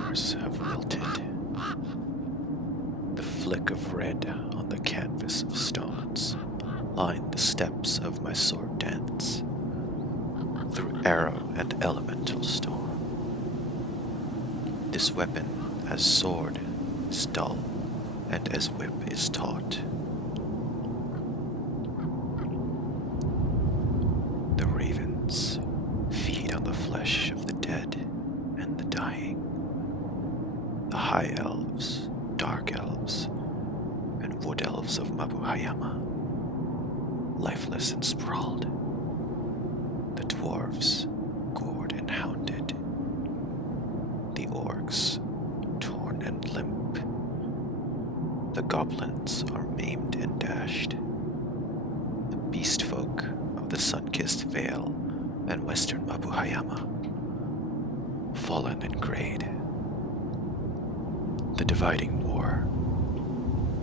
flowers have wilted. The flick of red on the canvas of stones line the steps of my sword dance through arrow and elemental storm. This weapon as sword is dull, and as whip is taut. The ravens feed on the flesh of the dead and the dying. The high elves, dark elves, and wood elves of Mabuhayama, lifeless and sprawled. The dwarves, gored and hounded. The orcs, torn and limp. The goblins are maimed and dashed. The beast folk of the sun-kissed vale and western Mabuhayama, fallen and grayed. The dividing war,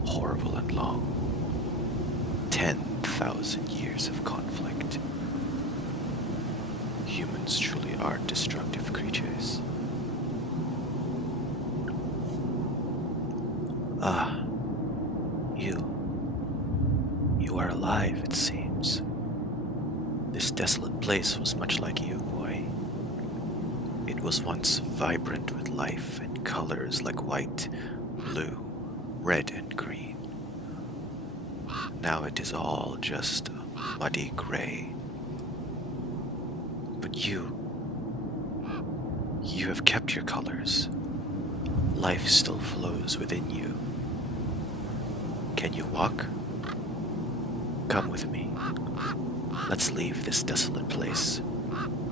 horrible and long, 10,000 years of conflict. Humans truly are destructive creatures. Ah, you are alive, it seems. This desolate place was much like you, boy. It was once vibrant with life and colors like white, blue, red, and green. Now it is all just muddy gray. But you have kept your colors. Life still flows within you. Can you walk? Come with me. Let's leave this desolate place.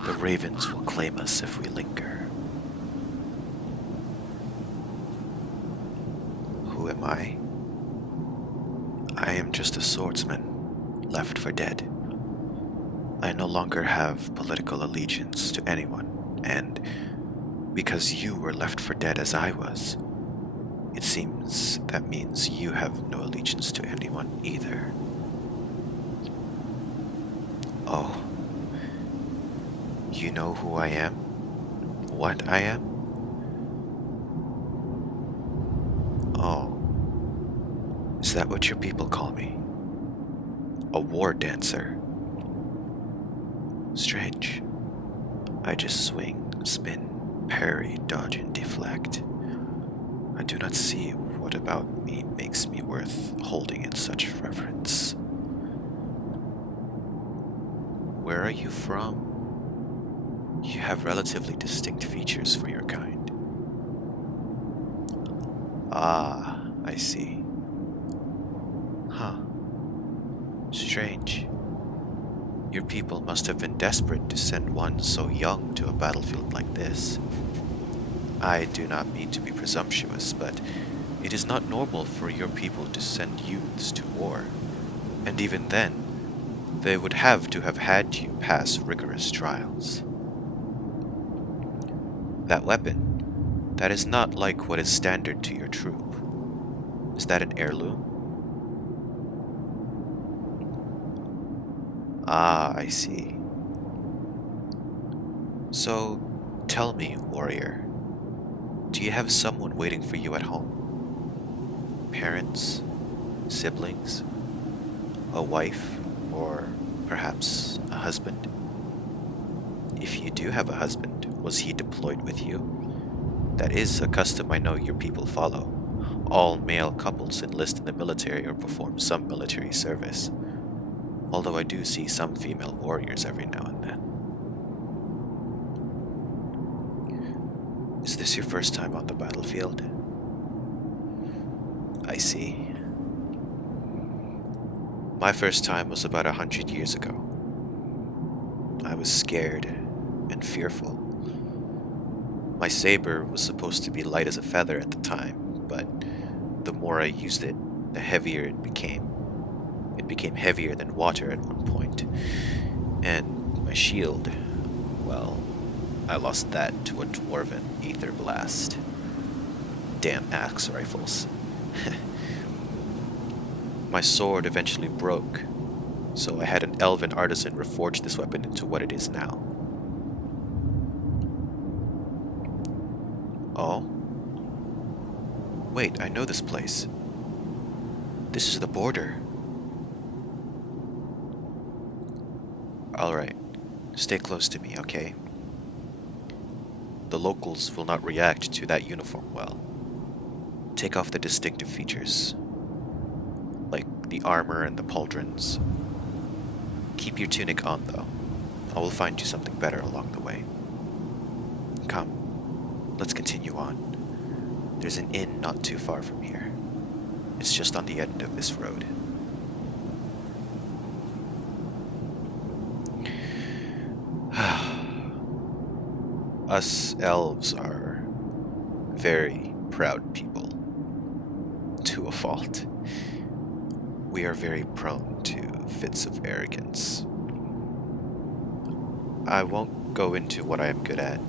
The ravens will claim us if we linger. Who am I? I am just a swordsman, left for dead. I no longer have political allegiance to anyone, and because you were left for dead as I was, it seems that means you have no allegiance to anyone either. Oh, you know who I am? What I am? Oh, is that what your people call me? A war dancer? Strange. I just swing, spin, parry, dodge, and deflect. I do not see what about me makes me worth holding in such reverence. Where are you from? You have relatively distinct features for your kind. Ah, I see. Huh. Strange. Your people must have been desperate to send one so young to a battlefield like this. I do not mean to be presumptuous, but it is not normal for your people to send youths to war, and even then, they would have to have had you pass rigorous trials. That weapon, that is not like what is standard to your troop. Is that an heirloom? Ah, I see. So, tell me, warrior, do you have someone waiting for you at home? Parents? Siblings? A wife? Or perhaps a husband? If you do have a husband, was he deployed with you? That is a custom I know your people follow. All male couples enlist in the military or perform some military service. Although I do see some female warriors every now and then. Is this your first time on the battlefield? I see. My first time was about 100 years ago. I was scared and fearful. My saber was supposed to be light as a feather at the time, but the more I used it, the heavier it became. It became heavier than water at one point. And my shield, well, I lost that to a dwarven ether blast. Damn axe rifles. My sword eventually broke, so I had an elven artisan reforge this weapon into what it is now. Oh? Wait, I know this place. This is the border. Alright, stay close to me, okay? The locals will not react to that uniform well. Take off the distinctive features, like the armor and the pauldrons. Keep your tunic on, though. I will find you something better along the way. Come, let's continue on. There's an inn not too far from here. It's just on the end of this road. Us elves are very proud people, to a fault. We are very prone to fits of arrogance. I won't go into what I am good at.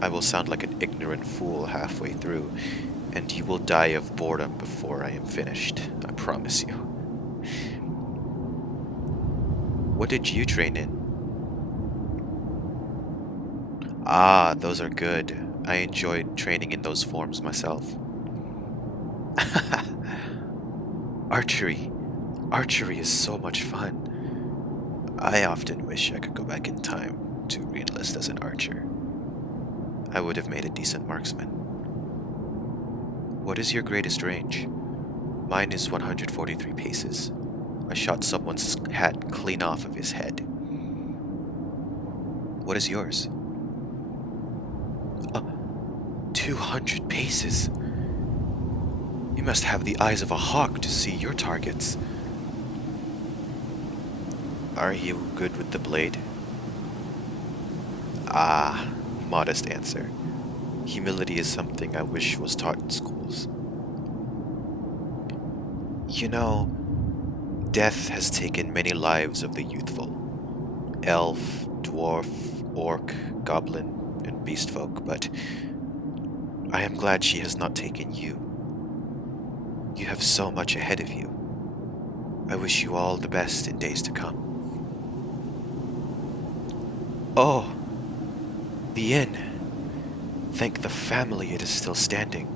I will sound like an ignorant fool halfway through, and you will die of boredom before I am finished, I promise you. What did you train in? Ah, those are good. I enjoyed training in those forms myself. Archery. Archery is so much fun. I often wish I could go back in time to re-enlist as an archer. I would have made a decent marksman. What is your greatest range? Mine is 143 paces. I shot someone's hat clean off of his head. What is yours? 200 paces. You must have the eyes of a hawk to see your targets. Are you good with the blade? Ah, modest answer. Humility is something I wish was taught in schools. You know, death has taken many lives of the youthful. Elf, dwarf, orc, goblin, and beast folk, but I am glad she has not taken you. You have so much ahead of you. I wish you all the best in days to come. Oh, the inn. Thank the family it is still standing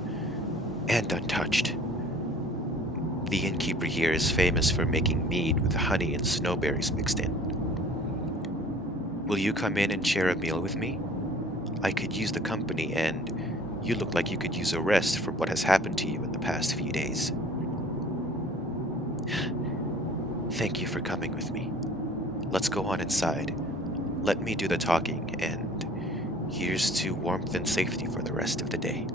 and untouched. The innkeeper here is famous for making mead with honey and snowberries mixed in. Will you come in and share a meal with me? I could use the company, and you look like you could use a rest from what has happened to you in the past few days. Thank you for coming with me. Let's go on inside. Let me do the talking, and here's to warmth and safety for the rest of the day.